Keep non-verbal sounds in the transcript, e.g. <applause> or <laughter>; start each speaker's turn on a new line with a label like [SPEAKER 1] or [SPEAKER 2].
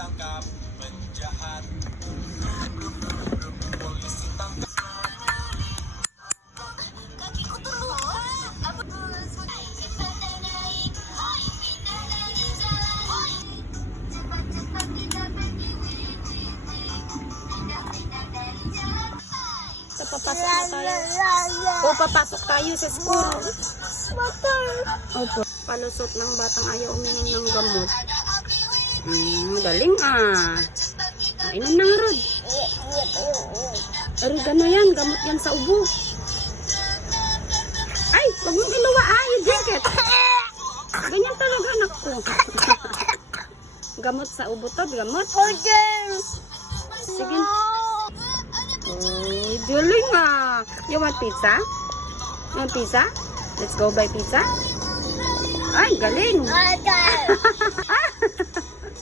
[SPEAKER 1] tangkap penjahat. So, papasok na tayo. O, papasok tayo sa school. Opo. Palusot ng batang ayaw uminom ng gamot. Hmm, galing ah. Ah, Inom nga, Rod. Rod, ano yan? Gamot yan sa ubo. Ay, huwag mong iluwa ah, drink it. Ganyan talaga, anak ko. <laughs> gamot sa ubo to, gamot. Sige. Galing ah. You want pizza? You want pizza? Let's go buy pizza. Ay, galing. Ay,